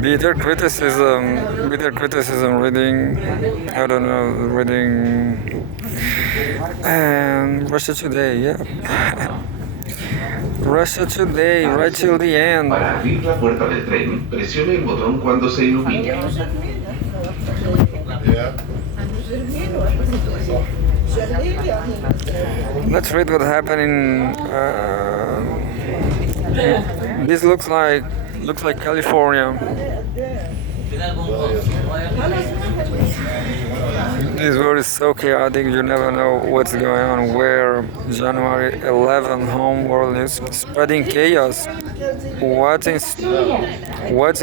Bitter criticism, reading, I don't know, reading Russia Today, yeah. Russia Today, right till the end. Para abrir la puerta del tren, presione el botón cuando se ilumine. Let's read what happened in. This looks like California. This world is so chaotic, you never know what's going on where. January 11th, home world news, spreading chaos. What's in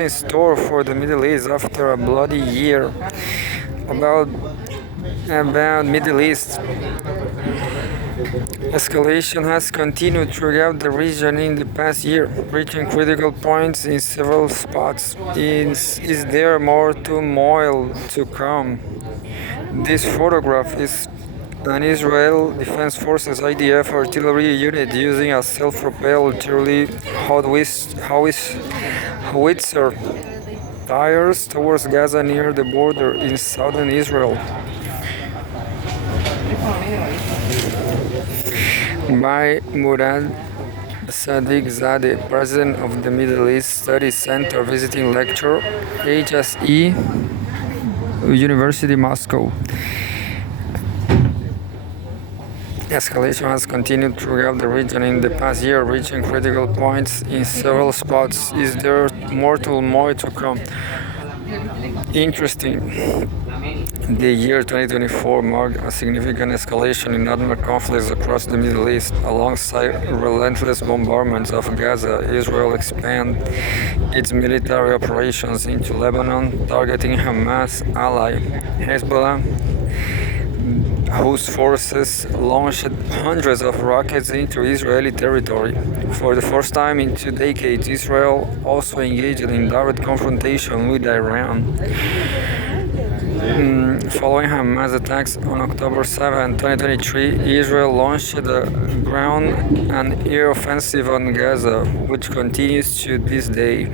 store for the Middle East after a bloody year? About Middle East. Escalation has continued throughout the region in the past year, reaching critical points in several spots. Is there more turmoil to come? This photograph is an Israel Defense Forces IDF artillery unit using a self-propelled artillery howitzer tires towards Gaza near the border in southern Israel. By Murad Sadiq-Zadeh, president of the Middle East Studies Center, visiting lecture, HSE University Moscow. Escalation has continued throughout the region in the past year, reaching critical points in several spots. Is there more turmoil to come? Interesting. The year 2024 marked a significant escalation in armed conflicts across the Middle East. Alongside relentless bombardments of Gaza, Israel expanded its military operations into Lebanon, targeting Hamas ally Hezbollah, whose forces launched hundreds of rockets into Israeli territory. For the first time in 2 decades, Israel also engaged in direct confrontation with Iran. Following Hamas attacks on October 7, 2023, Israel launched a ground and air offensive on Gaza, which continues to this day.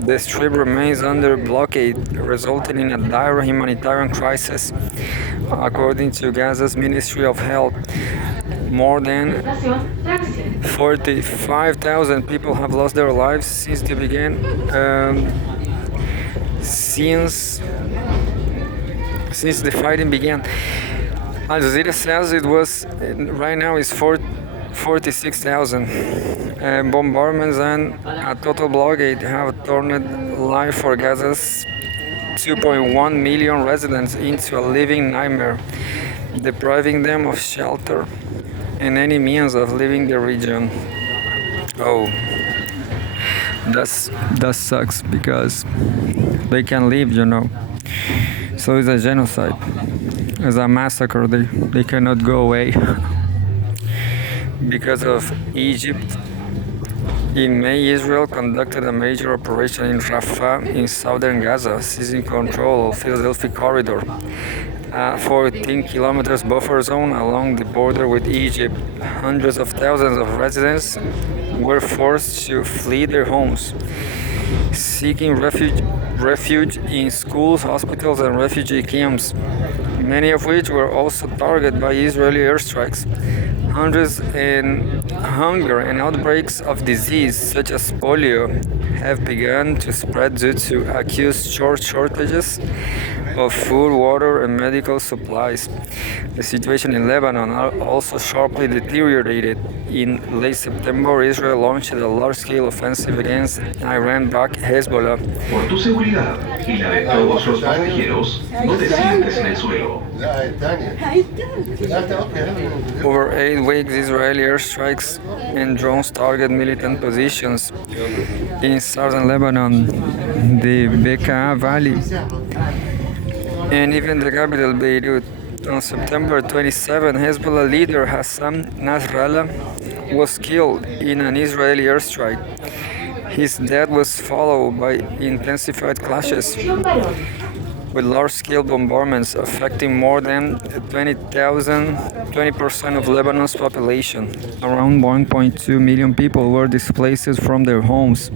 The strip remains under blockade, resulting in a dire humanitarian crisis. According to Gaza's Ministry of Health, more than 45,000 people have lost their lives since they began. Since the fighting began. Al Jazeera says it was right now is 46,000. Bombardments and a total blockade have turned life for Gaza's 2.1 million residents into a living nightmare, depriving them of shelter and any means of leaving the region. Oh, that sucks because they can leave, So it's a genocide. It's a massacre. They cannot go away. Because of Egypt, in May, Israel conducted a major operation in Rafah in southern Gaza, seizing control of Philadelphia corridor, a 14 kilometers buffer zone along the border with Egypt. Hundreds of thousands of residents were forced to flee their homes, seeking refuge in schools, hospitals, and refugee camps, many of which were also targeted by Israeli airstrikes. Hundreds in hunger and outbreaks of disease such as polio have begun to spread due to acute shortages of food, water, and medical supplies. The situation in Lebanon also sharply deteriorated. In late September, Israel launched a large-scale offensive against Iran-backed Hezbollah. Por tu seguridad y la de todos los pasajeros, no te sientes en el suelo. Over 8 weeks, Israeli airstrikes and drones target militant positions in southern Lebanon, the Bekaa Valley, and even the capital Beirut. On September 27, Hezbollah leader Hassan Nasrallah was killed in an Israeli airstrike. His death was followed by intensified clashes with large-scale bombardments affecting more than 20% of Lebanon's population. Around 1.2 million people were displaced from their homes.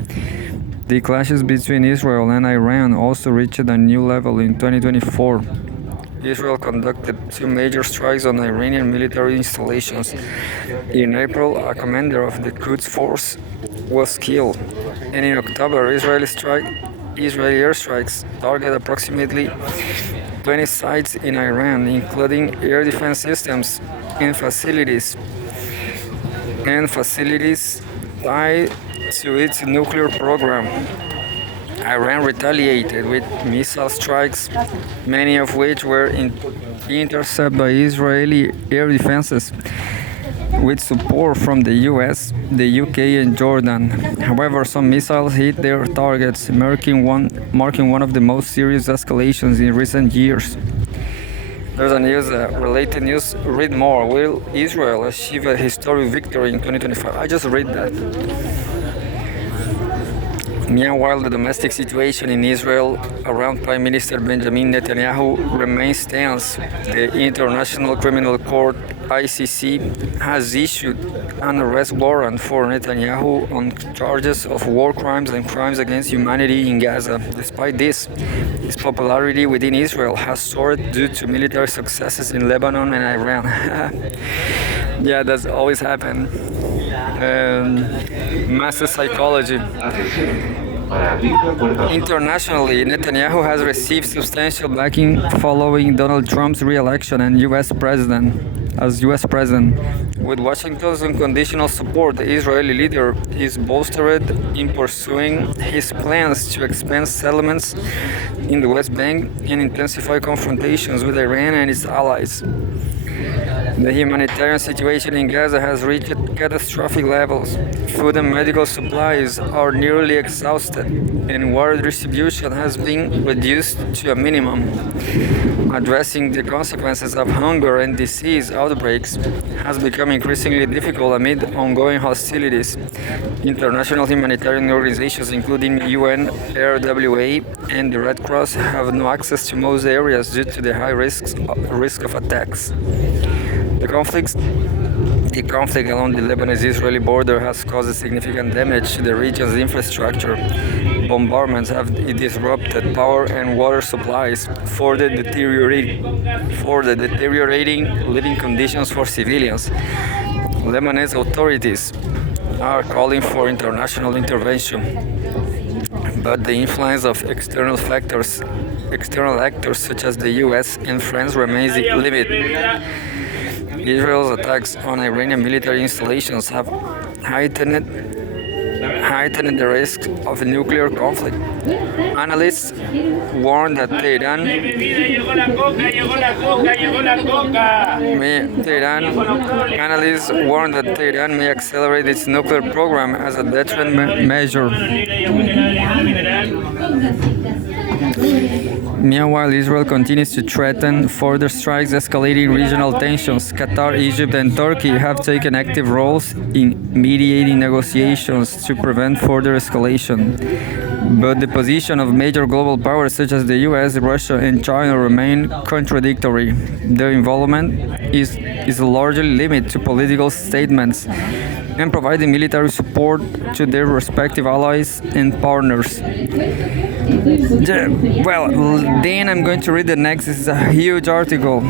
The clashes between Israel and Iran also reached a new level in 2024. Israel conducted two major strikes on Iranian military installations. In April, a commander of the Quds Force was killed, and in October, Israeli airstrikes targeted approximately 20 sites in Iran, including air defense systems and facilities tied to its nuclear program. Iran retaliated with missile strikes, many of which were intercepted by Israeli air defenses, with support from the US, the UK, and Jordan. However, some missiles hit their targets, marking one of the most serious escalations in recent years. There's a related news. Read more. Will Israel achieve a historic victory in 2025? I just read that. Meanwhile, the domestic situation in Israel around Prime Minister Benjamin Netanyahu remains tense. The International Criminal Court (ICC) has issued an arrest warrant for Netanyahu on charges of war crimes and crimes against humanity in Gaza. Despite this, his popularity within Israel has soared due to military successes in Lebanon and Iran. Yeah, that's always happened. Master psychology. Internationally, Netanyahu has received substantial backing following Donald Trump's re-election as U.S. president. With Washington's unconditional support, the Israeli leader is bolstered in pursuing his plans to expand settlements in the West Bank and intensify confrontations with Iran and its allies. The humanitarian situation in Gaza has reached catastrophic levels. Food and medical supplies are nearly exhausted, and water distribution has been reduced to a minimum. Addressing the consequences of hunger and disease outbreaks has become increasingly difficult amid ongoing hostilities. International humanitarian organizations, including UN, RWA, and the Red Cross, have no access to most areas due to the high risk of attacks. The conflict along the Lebanese-Israeli border has caused significant damage to the region's infrastructure. Bombardments have disrupted power and water supplies, further deteriorating living conditions for civilians. Lebanese authorities are calling for international intervention, but the influence of external actors such as the US and France remains limited. Israel's attacks on Iranian military installations have heightened the risk of a nuclear conflict. Analysts warn that Tehran may accelerate its nuclear program as a deterrent measure. Meanwhile, Israel continues to threaten further strikes, escalating regional tensions. Qatar, Egypt, and Turkey have taken active roles in mediating negotiations to prevent further escalation. But the position of major global powers such as the US, Russia, and China remain contradictory. Their involvement is largely limited to political statements and providing military support to their respective allies and partners. Well, then I'm going to read the next. This is a huge article.